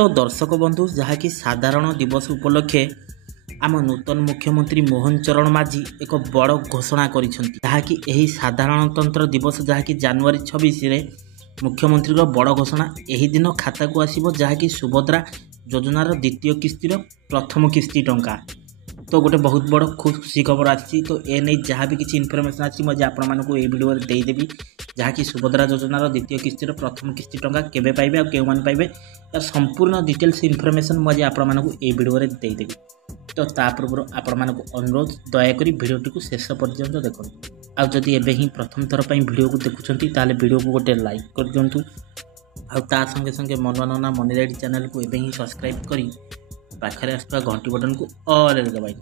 तो दर्शक बंधु जहाँकि साधारण दिवस उपलक्षे आम नूतन मुख्यमंत्री मोहन चरण माझी एक बड़ घोषणा करिसेंती यही साधारणतंत्र दिवस जहाँकि जनवरी 26 मुख्यमंत्री बड़ घोषणा यही दिन खाता को आसीबो जहाँकि सुभद्रा योजनार द्वितीय किस्तिर प्रथम किस्ती टंका। तो गोटे बहुत बड़ खुशी खबर आसी। तो ए नहीं जहाँ भी किसी इनफर्मेशन आसी मुझे आपण मानक ये वीडियो देदेवी जहाँकि सुभद्रा योजनार द्वितीय किस्तिर प्रथम किस्ती टंका केबे पाइबे आ केउ मान पाइबे यार संपूर्ण डिटेल्स इनफर्मेशन मुझे आपण मानक ये वीडियो देदेवी। तो ता पूर्व आपण मानक अनुरोध दयाकोरी वीडियोटी को शेष पर्यंत देखो। आ जदि एबे ही प्रथम थर पर वीडियो को देखुंती ताले वीडियो को गोटे लाइक कर दिंतु आ संगे संगे मनोरंजन मनी राइड चैनल को एबे ही सब्सक्राइब करी पाखरे आसुवा घंटी बटन को ऑल दबाई।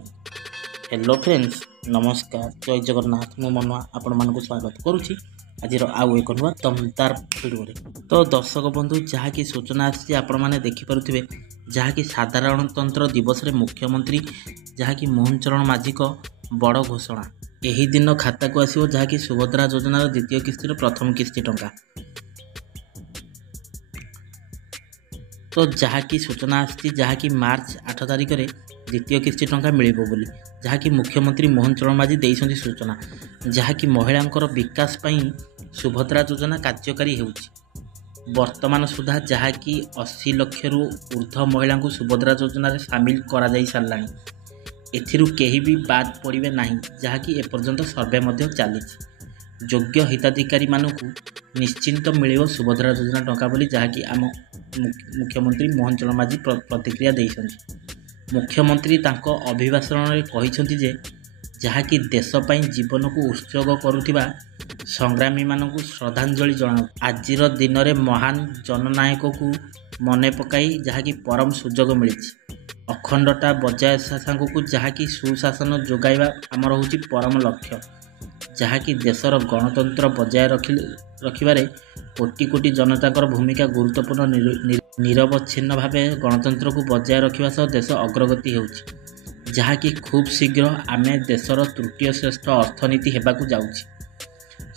हेलो फ्रेंड्स नमस्कार जय जगन्नाथ मु मनुआ आपण मानक स्वागत करुछि आज आउ एक नुआ दमदार वीडियो रे। तो दर्शक बंधु जहाँकि सूचना आसी आपण माने देखि पारुथिबे जहाँकि साधारणतंत्र दिवस रे मुख्यमंत्री जहाँकि मोहन चरण माझी को बड़ घोषणा यही दिन खाता को आसीबो जहाँकि सुभद्रा योजनार द्वितीय किस्तिर प्रथम किस्ती टंका। तो जहाँकि सूचना आसी जहाँकि मार्च 8 तारिख में द्वितीय किस्ती टंका मिलिबो बोली जहाँकि मुख्यमंत्री मोहन चरण माझी देइसंती सूचना जहाँकि महिलांकर विकास पई सुभद्रा योजना कार्यकारी हेउछि। वर्तमान सुधा जहाँकि 80 लाख रु ऊर्ध्व महिला को सुभद्रा योजना रे शामिल करा जाई सारलानी। एथिरु केही भी बाद पड़िबे नाही जहाँकि एपर्यंत सर्वे मध्य चलीछि। योग्य हिताधिकारी मानकु निश्चिंत मिलिबो सुभद्रा योजना टंका बोली जहाँकि आम मुख्यमंत्री मोहन चरण माझी प्रतिक्रिया देइसंती। मुख्यमंत्री तांको अभिभाषण रे कहिसंती जे जहाँकि देश पई जीवन को उत्सर्ग करुथिबा संग्रामी मानकु श्रद्धांजलि जणाउ। आजिर दिन रे महान जननायक को मने पकाई जहाँकि परम सुजोग मिलिछि। अखंडता बजाय शासन को जहाँकि सुशासन जोगाइबा आमर होछि परम लक्ष्य जहाँकि देशर गणतंत्र बजाय रखिबारे कोटि कोटि जनताकर भूमिका गुरुत्वपूर्ण निरवच्छिन्न भावे गणतंत्र को बजाय रखिबा सह देश अग्रगति हेउछि जहाँकि खूब शीघ्र आमे देशर तृतीय श्रेष्ठ अर्थनीति हेबाकू जाउछि।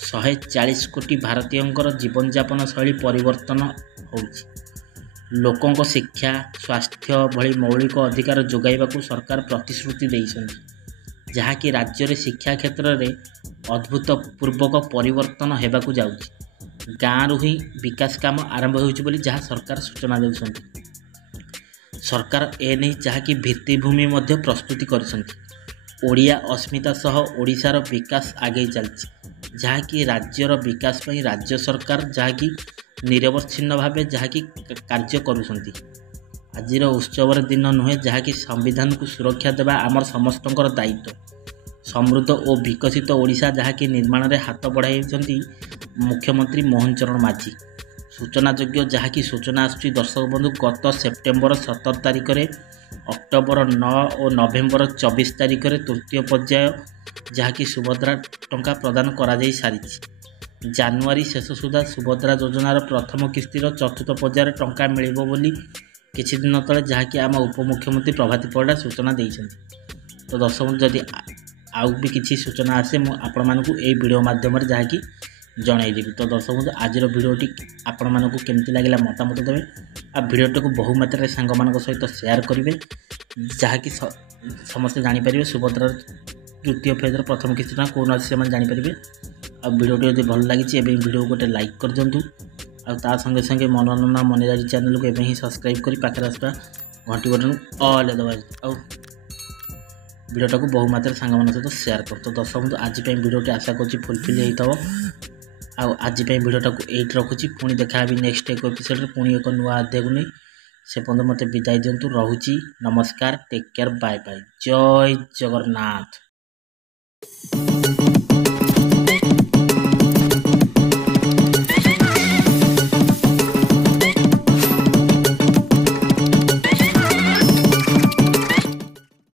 140 कोटी भारतीयंकर जीवन यापन शैली परिवर्तन होउछि। लोकों शिक्षा स्वास्थ्य भली मौलिक अधिकार जोगाइबाकू सरकार प्रतिश्रुति देइछन्ति जहाँकि राज्य रे शिक्षा क्षेत्र में अद्भुतपूर्वक परिवर्तन हेबाकू जाउछि। गाँव ही विकास काम आरंभ होउछि बोली जहाँ सरकार सूचना देउछन्ति। सरकार ए नहीं जहाँकि भित्तिभूमि मध्य प्रस्तुति करिसन्ति। ओडिया अस्मिता सह ओडिशार विकास आगे चलछि जहाँकि राज्यर विकास पई राज्य सरकार जहाँकि निरवच्छिन्न भावे जहाँकि कार्य करुसन्ति। आजिर उत्सवर दिन नुहे जहाँकि संविधान को सुरक्षा देवा आमर समस्तंकर दायित्व। समृद्ध और विकसित ओडिशा जहाँकि निर्माण रे हाथ बढ़ाइछन्ति मुख्यमंत्री मोहन चरण माझी। सूचना योग्य जहाँकि सूचना आसुछि दर्शक बंधु गत सेप्टेम्बर 17 तारिख में अक्टोबर 9 और नवेम्बर 24 तारिख में तृतीय पर्याय जहाँकि सुभद्रा टंका प्रदान करा जाई सारिछि। जनवरी शेष सुधा सुभद्रा योजनार प्रथम किस्तिर चतुर्थ पर्यायर टंका मिलिबो बोली किछि दिन तले जहाँकि आम उपमुख्यमंत्री प्रभाती परिडा सूचना देइछन्ति। तो दर्शक बंधु जदि आउ भी किसी सूचना आसे मु आपण मानकु ए वीडियो माध्यम जहाँकि जनईदेवी। तो दर्शक बंधु आज भिडियोटी आपण मानकु केमती लागिला मतामत देवे आ भिडियोटी को बहु मात्रा सांग मान सहित शेयर करेंगे जहाँकि समस्ते जानीपर सुभद्रा द्वितीय फेजर प्रथम किस्ती टंका कौन अच्छे से जानीपर। आ भिडियोटी जब भल लगी भिडियो गोटे लाइक कर दिंतु आ संगे संगे मनोरंजन मनी राइड चैनल को एवं ही सब्सक्राइब कर पाखे आसवा घंटी बटन ऑल दबा आ भिडियोटा को बहु मात्रा सांग मान सहित शेयर कर। तो दर्शक बंधु आज भिडियोटी आशा कर फुलफिल होता आज भिडियोटा को एट रखुची पुणी देखा नेक्स्ट एक एपिसोड पुणी एक नुआ अध्याय को नहीं से पर्यंत मत विदाय दिंतु रहुची। नमस्कार टेक केयर बाय बाय जय जगन्नाथ।